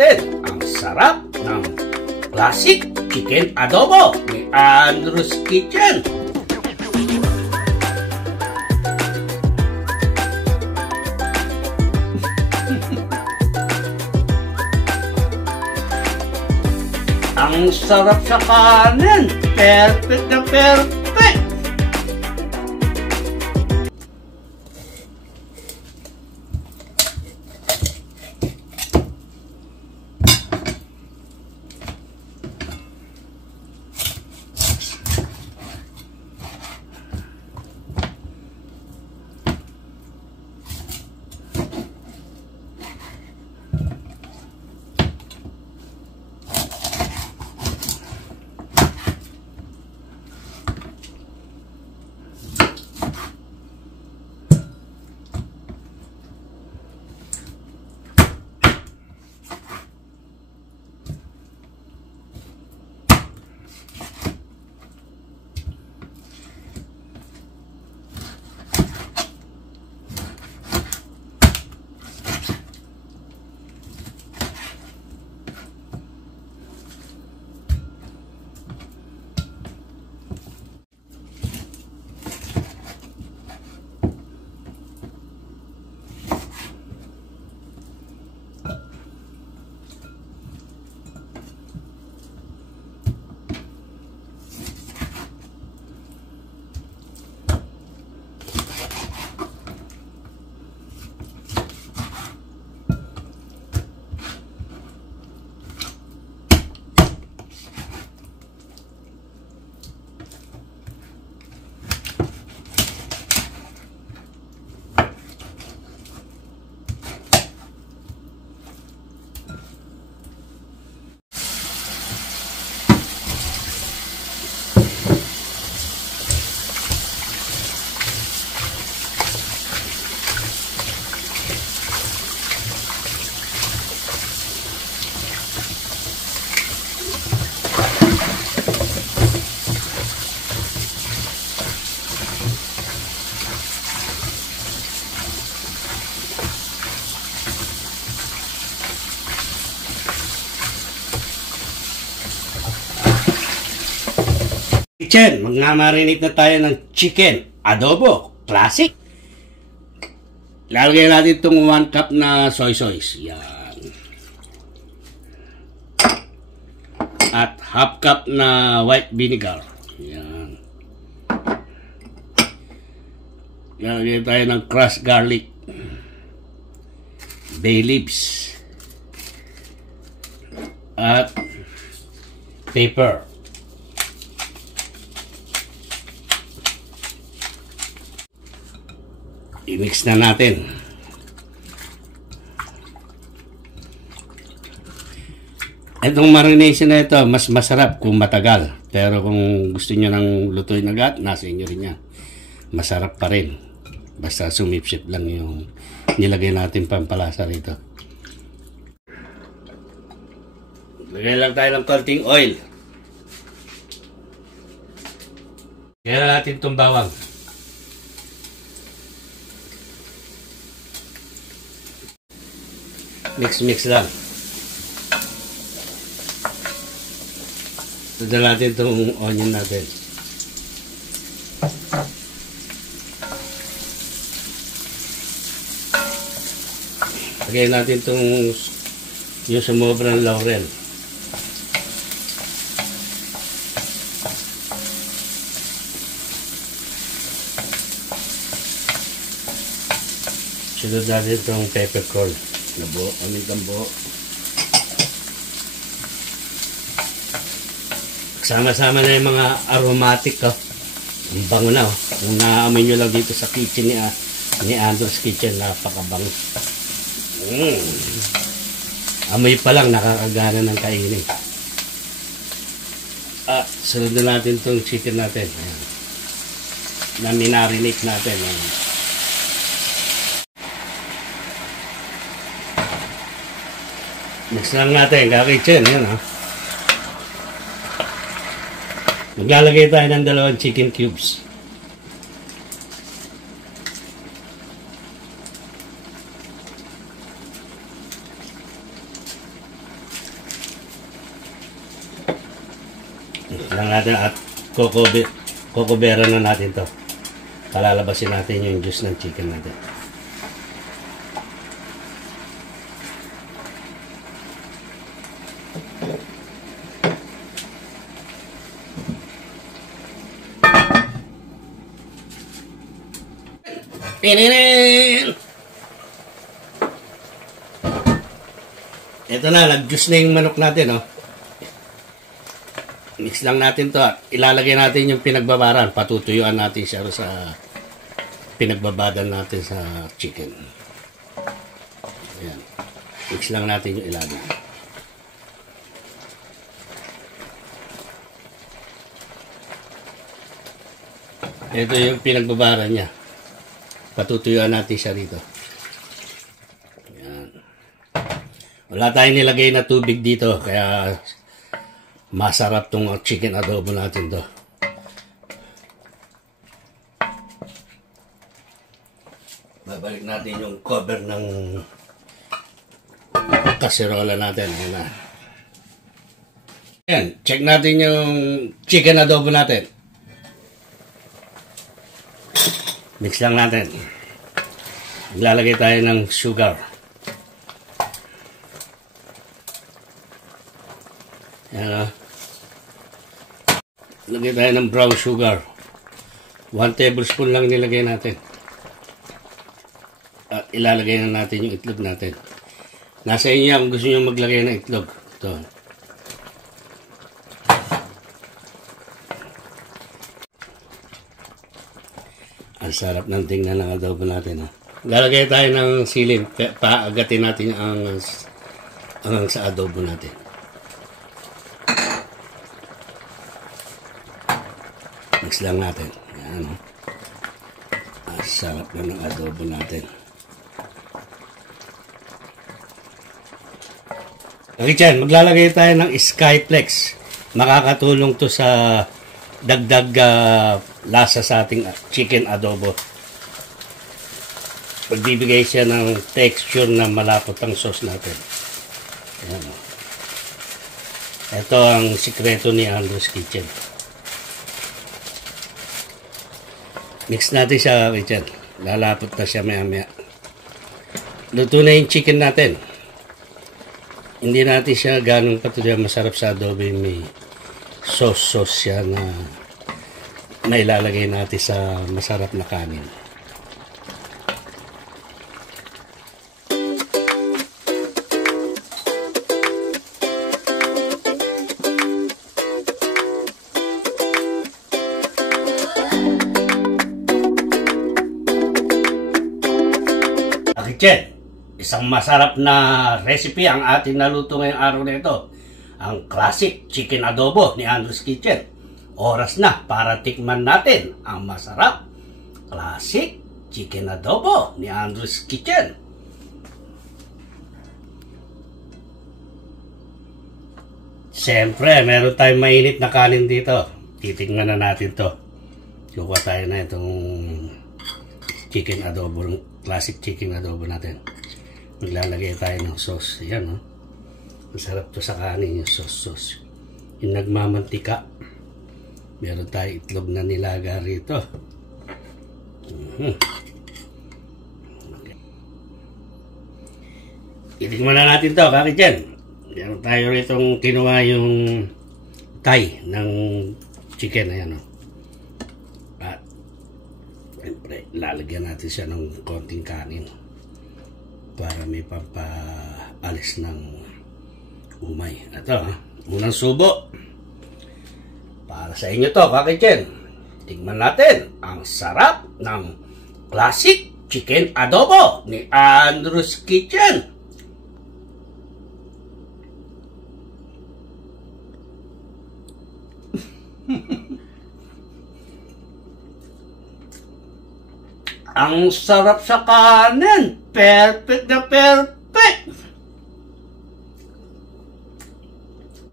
natin ang sarap ng classic chicken adobo ni Andrew's Kitchen. Ang sarap sa kanin. Perfect na perfect. Kitchen, mag-marinate na tayo ng chicken adobo classic. Lalagyan natin itong 1 cup na soy sauce. Yan. At half cup na white vinegar. Yan. Lalagyan tayo ng crushed garlic, bay leaves, at pepper. I-mix na natin. Itong marination na ito, mas masarap kung matagal. Pero kung gusto niyo ng lutuin agad, nasa inyo rin yan. Masarap pa rin. Basta sumipsip lang yung nilagay natin pampalasa rito. Lagay lang tayo ng konting oil. Kaya natin itong bawang. Mix lang. Dala natin itong onion natin. Lagyan natin itong yung sumobrang laurel. Sunod natin itong peppercorn. Buo, amintang buo. Sama-sama na yung mga aromatic, oh. Ang bango na, oh. Kung naamoy nyo lang dito sa kitchen ni Andrew's Kitchen, napakabango. Amoy pa lang, nakakagana ng kainin. Sunod na natin itong chicken natin. Ayan. Na minarinate natin. Ayan. Mix lang natin, ka-kitchen, yan, ha. Maglalagay tayo ng 2 chicken cubes. Lang natin at kukubera na natin to. Palalabasin natin yung juice ng chicken natin. Pininin! Ito na, nag-juice na yung manok natin, oh. Mix lang natin to, ilalagay natin yung pinagbabaran, patutuyuan natin siya sa pinagbabadan natin sa chicken. Ayan. Mix lang natin yung ilalim. Ito yung pinagbabaran niya. Patutuyuan natin siya rito. Ayan. Wala tayong nilagay na tubig dito, kaya masarap tong chicken adobo natin to. Babalik natin yung cover ng kaserola natin. Ayan na. Ayan, check natin yung chicken adobo natin. Mix lang natin. Ilalagay tayo ng sugar. Ayan o. Lagay tayo ng brown sugar. 1 tablespoon lang nilagay natin. At ilalagay na natin yung itlog natin. Nasa inyo kung gusto nyo maglagay ng itlog. Ito. Ang sarap ng tingnan ng adobo natin. Lalagay tayo ng siling. Paagatin natin ang sa adobo natin. Mix lang natin. Ayan. Ang sarap na ng adobo natin. Okay, Chan, maglalagay tayo ng Skyflex. Makakatulong to sa dagdag lasa sa ating chicken adobo. Pagbibigay siya ng texture na malapot ang sauce natin. Ayan. Ito ang sikreto ni Andrew's Kitchen. Mix natin siya, Richard. Lalapot na siya maya-maya. Luto na yung chicken natin. Hindi natin siya ganong patuloy masarap sa adobo. May sauce siya na nailalagay natin sa masarap na kanin. Kitchen, isang masarap na recipe ang ating naluto ngayong araw na ito. Ang classic chicken adobo ni Andrew's Kitchen. Oras na para tikman natin ang masarap classic chicken adobo ni Andrew's Kitchen. Siyempre, meron tayong mainit na kanin dito. Titingnan na natin to. Kukuha tayo na itong chicken adobo, classic chicken adobo natin. Maglalagay tayo ng sauce. Ayan, no? Masarap to sa kanin yung sauce. Yung nagmamantika. Meron tayo itlog na nilaga rito. Okay. Itikman na natin to, bakit yan? Meron tayo rito kinuha yung thigh ng chicken. Ayan, no? Siyempre, lalagyan natin siya ng konting kanin para may pampaalis ng umay. Ito, unang subo. Para sa inyo to, kakitchen. Tingnan natin ang sarap ng classic chicken adobo ni Andrew's Kitchen. Ang sarap sa kanin. Perfect na perfect.